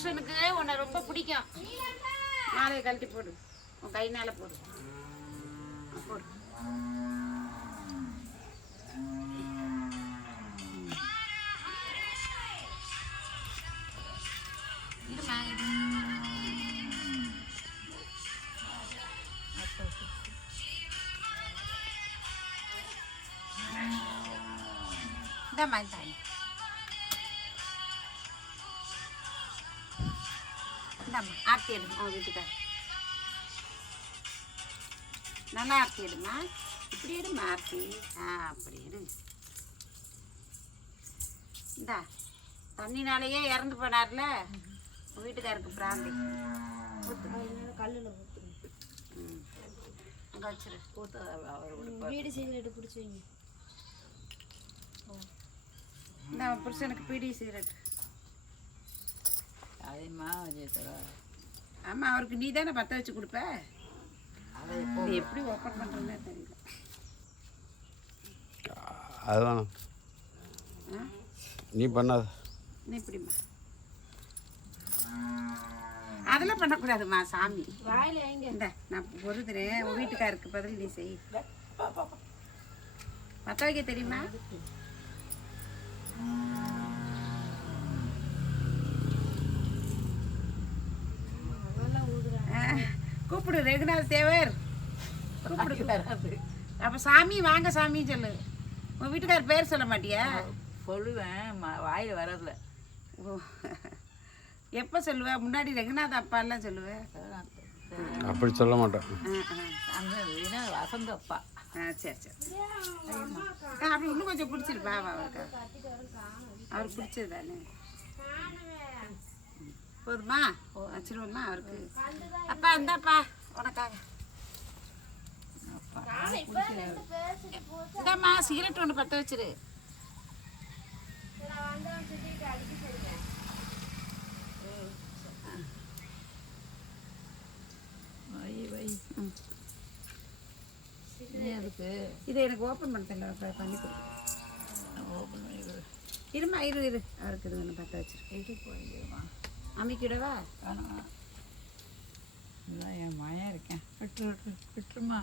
புருஷனுக்கு உன்னை ரொம்ப பிடிக்கும். மாலையை கழட்டி போடு. உன் கை மேலே போடு. ஆ, போடு. இருமா இந்தாம்மா. இந்தாம்மா ஆர்த்தி உன் வீட்டுக்கார நல்லா ஆர்த்தி எடுமா இப்படி எடுமா ஆர்த்தி ஆ அப்படி எடு இந்தா தண்ணினாலேயே இறந்து போனார்ல? உன் வீட்டுக்காருக்கு பிராந்தி. கல்லில் அங்கே வச்சிரு. வீடு சிகரெட்டு பிடிச்சி வைங்க. இந்த புருஷனுக்கு பீடி சிகரெட். அதேம்மா விஜயத்தரா ஆமாம் அவருக்கு நீ தானே பற்ற வச்சு கொடுப்ப? இது எப்படி ஓப்பன் பண்ணுறதுன்னு தெரியல. அது வேணாம். நீ பண்ணாத. நீ இப்படிம்மா. அதெல்லாம் பண்ணக்கூடாதும்மா சாமி. வாயில் வைங்க இந்த நான் பொறுத்துறேன். உன் வீட்டுக்காருக்கு பதில் நீ செய். பற்ற வைக்க தெரியுமா அதெல்லாம் ஊதுறாங்க ஆ, கூப்பிடு ரெகுநாத் தேவர். கூப்பிடு வராது. அப்போ சாமி வாங்க சாமி சொல்லு. உன் வீட்டுக்கார் பேர் சொல்ல மாட்டியா? சொல்லுவேன் வாயில வரதில்ல. ஓ. எப்போ சொல்லுவ? முன்னாடி ரெகுநாத் அப்பாலாம் சொல்லுவேன் அப்படி சொல்ல மாட்டேன். வசந்த அப்பா. ஆ சரி சரி. சரிம்மா. ஆ அப்படி இன்னும் கொஞ்சம் பிடிச்சிருப்பா அவருக்கு அவருக்கு பிடிச்சது தானே? போதுமா? வச்சிருவோமா அவருக்கு? அப்பா இந்தாப்பா உனக்காக. இந்தாம்மா சிகரெட் ஒன்று பற்ற வச்சிரு. வை வை ம். நீ அதுக்கு இதை எனக்கு ஓப்பன் பண்ண தெரியல அப்ப பண்ணி கொடு. ஓப்பன் பண்ணி கொடு இருமா இரு இரு. அவருக்கு இது ஒன்று பற்ற வச்சிரு. போயிடுமா அமைக்கிடவா? வேணாம் என் மயம் இருக்கேன். விட்டுரு விட்டு விட்டுருமா?